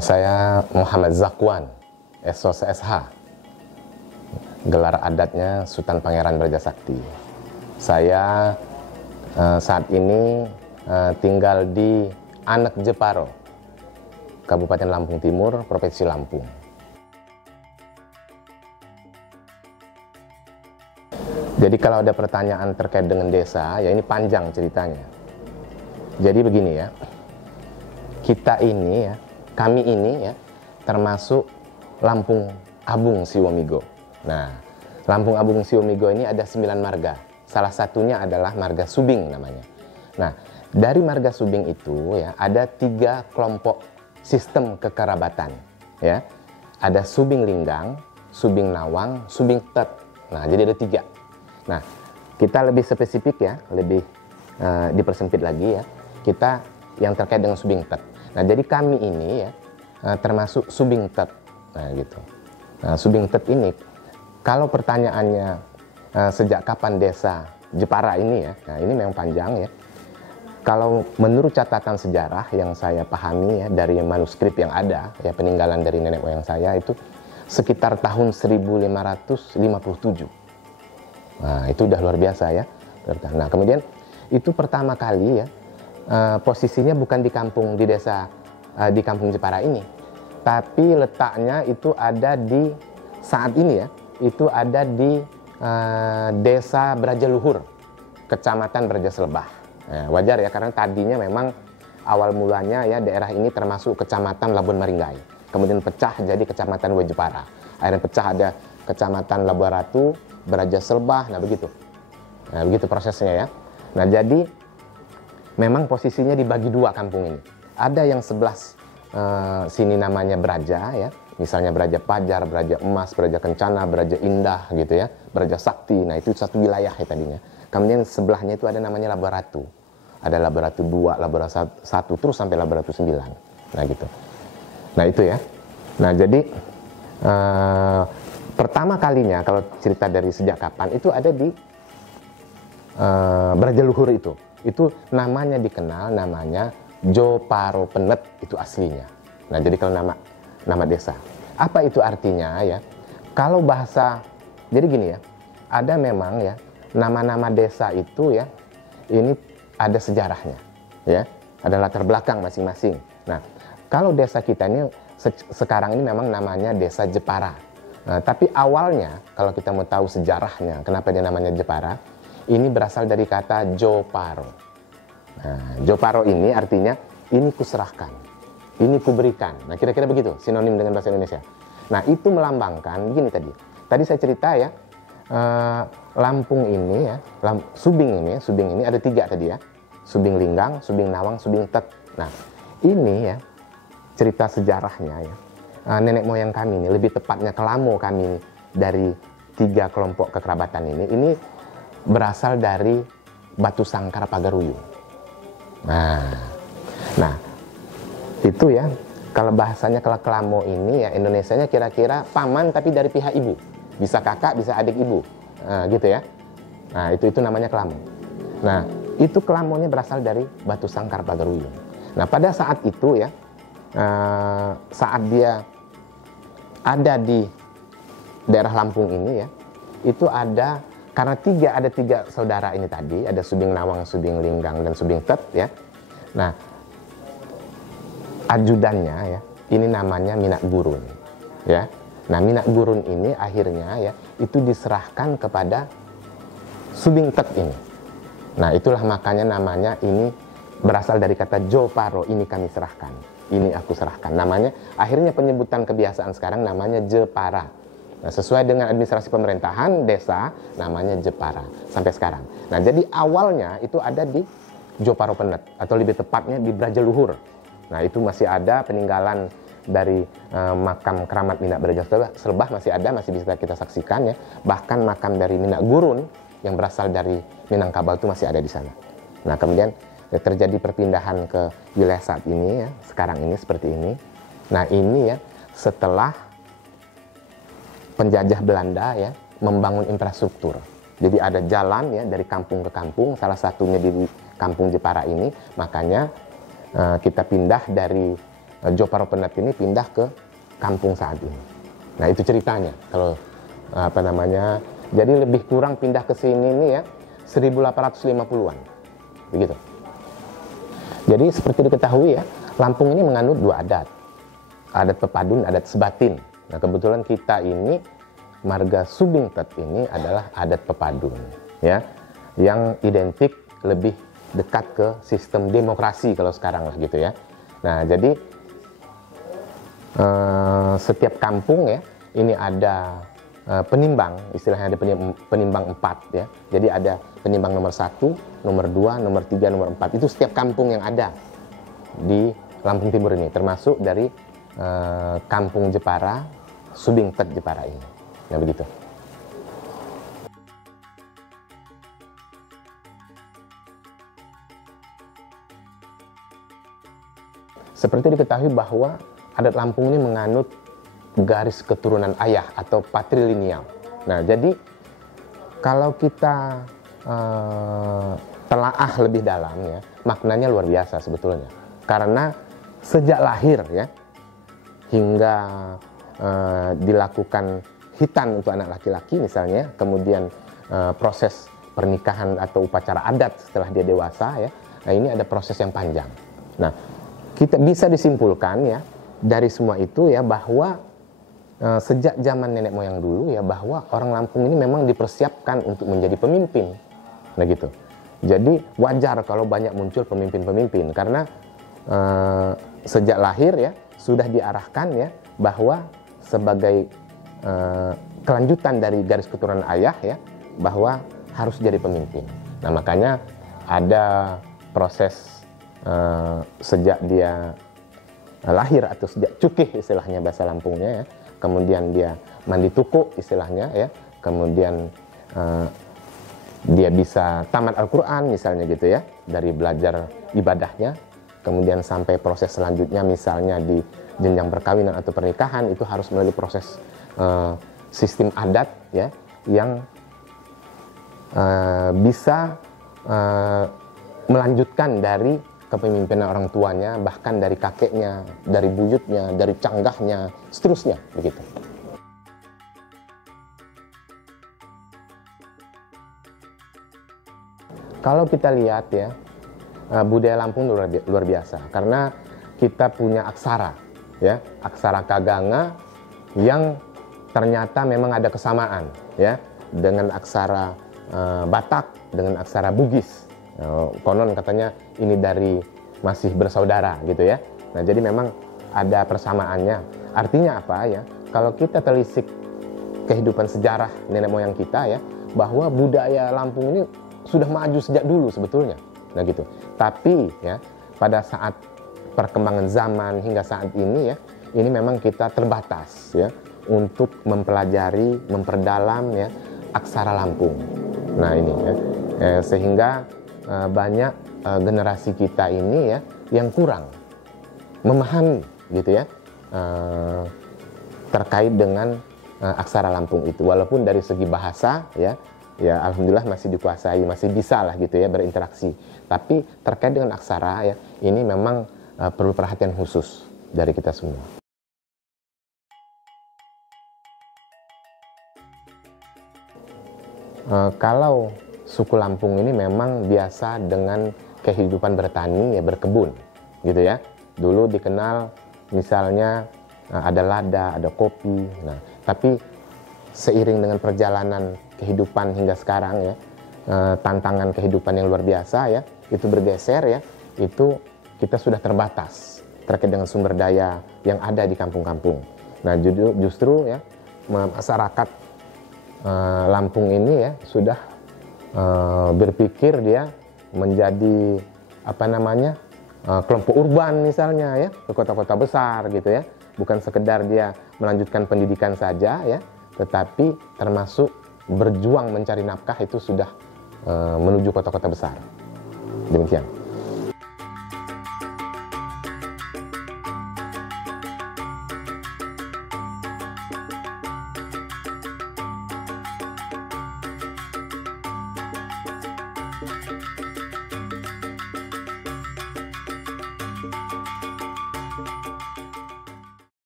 Nama saya Muhammad Zakwan, SOS SH. Gelar adatnya Sultan Pangeran Brajasakti. Saya saat ini tinggal di Anek Jeparo, Kabupaten Lampung Timur, Provinsi Lampung. Jadi kalau ada pertanyaan terkait dengan desa, ya ini panjang ceritanya. Jadi begini ya, kita ini ya, kami ini ya, termasuk Lampung Abung Siwomigo. Nah, Lampung Abung Siwomigo ini ada 9 marga. Salah satunya adalah marga Subing namanya. Nah, dari marga Subing itu ya, ada 3 kelompok sistem kekerabatan. Ya, ada Subing Linggang, Subing Nawang, Subing Tet. Nah, jadi ada 3. Nah, kita lebih spesifik ya, lebih dipersempit lagi ya. Kita yang terkait dengan Subing Tet. Nah, jadi kami ini ya termasuk Subing Tet. Nah, gitu. Nah, Subing Tet ini, kalau pertanyaannya sejak kapan desa Jepara ini ya, nah ini memang panjang ya. Kalau menurut catatan sejarah yang saya pahami ya dari manuskrip yang ada ya, peninggalan dari nenek moyang saya itu sekitar tahun 1557. Nah, itu udah luar biasa ya. Nah, kemudian itu pertama kali ya posisinya bukan di kampung, di desa, di kampung Jepara ini, tapi letaknya itu ada di saat ini ya, itu ada di desa Brajaluhur, kecamatan Brajaselebah. Nah, wajar ya, karena tadinya memang awal mulanya ya daerah ini termasuk kecamatan Labuan Maringgai, kemudian pecah jadi kecamatan Wejepara, akhirnya pecah ada kecamatan Labuan Ratu, Brajaselebah, nah begitu prosesnya ya. Nah, jadi memang posisinya dibagi 2 kampung ini. Ada yang sebelah sini namanya Braja ya, misalnya Braja Pajar, Braja Emas, Braja Kencana, Braja Indah gitu ya, Braja Sakti. Nah, itu satu wilayah ya tadinya. Kemudian sebelahnya itu ada namanya Labuan Ratu. Ada Labuan Ratu 2, Labuan Ratu 1 terus sampai Labuan Ratu 9. Nah, gitu. Nah, itu ya. Nah, jadi pertama kalinya kalau cerita dari sejak kapan itu ada di Brajaluhur itu namanya dikenal namanya Joparo Penet, itu aslinya. Nah, jadi kalau nama desa, apa itu artinya ya? Kalau bahasa, jadi gini ya, ada memang ya nama-nama desa itu ya, ini ada sejarahnya ya, ada latar belakang masing-masing. Nah, kalau desa kita ini sekarang ini memang namanya Desa Jepara. Nah, tapi awalnya kalau kita mau tahu sejarahnya kenapa dia namanya Jepara, ini berasal dari kata Joparo. Nah, Joparo ini artinya ini kuserahkan, ini kuberikan. Nah, kira-kira begitu sinonim dengan bahasa Indonesia. Nah, itu melambangkan begini tadi. Tadi saya cerita ya, Lampung ini ya, Subing ini ada 3 tadi ya. Subing Linggang, Subing Nawang, Subing Tet. Nah, ini ya cerita sejarahnya ya. Nenek moyang kami ini, lebih tepatnya kelamo kami ini, dari 3 kelompok kekerabatan ini berasal dari Batu Sangkar Pagaruyung. Nah, itu ya, kalau bahasanya kalau kelamo ini ya Indonesianya kira-kira paman tapi dari pihak ibu, bisa kakak, bisa adik ibu, gitu ya. Nah, itu namanya kelamo. Nah, itu kelamonya berasal dari Batu Sangkar Pagaruyung. Nah, pada saat itu ya, saat dia ada di daerah Lampung ini ya, itu ada karena ada tiga saudara ini tadi, ada Subing Nawang, Subing Linggang, dan Subing Tet ya. Nah, ajudannya ya, ini namanya Minak Gurun ya. Nah, Minak Gurun ini akhirnya ya, itu diserahkan kepada Subing Tet ini. Nah, itulah makanya namanya ini berasal dari kata Joparo, ini kami serahkan, ini aku serahkan. Namanya, akhirnya penyebutan kebiasaan sekarang namanya Jepara. Nah, sesuai dengan administrasi pemerintahan desa, namanya Jepara sampai sekarang. Nah, jadi awalnya itu ada di Joparo Penet, atau lebih tepatnya di Brajaluhur. Nah, itu masih ada peninggalan dari makam keramat Minak Brajaselebah, masih ada, masih bisa kita saksikan ya. Bahkan makam dari Minak Gurun yang berasal dari Minangkabau itu masih ada di sana. Nah, kemudian terjadi perpindahan ke wilayah saat ini ya, sekarang ini seperti ini. Nah, ini ya setelah penjajah Belanda ya membangun infrastruktur. Jadi ada jalan ya dari kampung ke kampung, salah satunya di kampung Jepara ini. Makanya kita pindah dari Joparo Penet ini pindah ke kampung saat ini. Nah itu ceritanya kalau jadi lebih kurang pindah ke sini ini ya 1850-an begitu. Jadi seperti diketahui ya, Lampung ini menganut dua adat, adat Pepadun, adat Sebatin. Nah kebetulan kita ini marga Subingtet ini adalah adat Pepadun ya, yang identik lebih dekat ke sistem demokrasi kalau sekarang lah gitu ya. Nah jadi setiap kampung ya ini ada penimbang, istilahnya ada penimbang 4 ya. Jadi ada penimbang nomor 1, nomor 2, nomor 3, nomor 4. Itu setiap kampung yang ada di Lampung Timur ini, termasuk dari kampung Jepara, Subingtet Jepara ini. Nah begitu. Seperti diketahui bahwa adat Lampung ini menganut garis keturunan ayah atau patrilineal. Nah, jadi kalau kita telaah lebih dalam ya, maknanya luar biasa sebetulnya. Karena sejak lahir ya hingga dilakukan hitan untuk anak laki-laki misalnya, kemudian proses pernikahan atau upacara adat setelah dia dewasa ya. Nah, ini ada proses yang panjang. Nah, kita bisa disimpulkan ya dari semua itu ya bahwa sejak zaman nenek moyang dulu ya bahwa orang Lampung ini memang dipersiapkan untuk menjadi pemimpin. Nah gitu. Jadi wajar kalau banyak muncul pemimpin-pemimpin karena sejak lahir ya sudah diarahkan ya bahwa sebagai kelanjutan dari garis keturunan ayah ya bahwa harus jadi pemimpin. Nah makanya ada proses sejak dia lahir atau sejak cukih istilahnya bahasa Lampungnya ya, kemudian dia mandi tukuk istilahnya ya, kemudian dia bisa tamat Al-Quran misalnya gitu ya, dari belajar ibadahnya, kemudian sampai proses selanjutnya misalnya di jenjang perkawinan atau pernikahan itu harus melalui proses sistem adat ya yang bisa melanjutkan dari kepemimpinan orang tuanya, bahkan dari kakeknya, dari buyutnya, dari canggahnya, seterusnya begitu. Kalau kita lihat ya, budaya Lampung luar biasa karena kita punya aksara ya, aksara Kaganga yang ternyata memang ada kesamaan ya dengan aksara Batak, dengan aksara Bugis. Konon katanya ini dari masih bersaudara gitu ya. Nah jadi memang ada persamaannya. Artinya apa ya? Kalau kita telisik kehidupan sejarah nenek moyang kita ya, bahwa budaya Lampung ini sudah maju sejak dulu sebetulnya. Nah gitu. Tapi ya pada saat perkembangan zaman hingga saat ini ya, ini memang kita terbatas ya untuk mempelajari, memperdalam ya aksara Lampung. Nah ini ya, sehingga banyak generasi kita ini ya yang kurang memahami gitu ya terkait dengan aksara Lampung itu, walaupun dari segi bahasa ya alhamdulillah masih dikuasai, masih bisa lah gitu ya berinteraksi, tapi terkait dengan aksara ya ini memang perlu perhatian khusus dari kita semua. Kalau suku Lampung ini memang biasa dengan kehidupan bertani ya, berkebun gitu ya. Dulu dikenal misalnya ada lada, ada kopi. Nah, tapi seiring dengan perjalanan kehidupan hingga sekarang ya, tantangan kehidupan yang luar biasa ya, itu bergeser ya, itu kita sudah terbatas terkait dengan sumber daya yang ada di kampung-kampung. Nah, justru ya masyarakat Lampung ini ya sudah berpikir dia menjadi kelompok urban misalnya ya, ke kota-kota besar gitu ya, bukan sekedar dia melanjutkan pendidikan saja ya, tetapi termasuk berjuang mencari nafkah itu sudah menuju kota-kota besar. Demikian.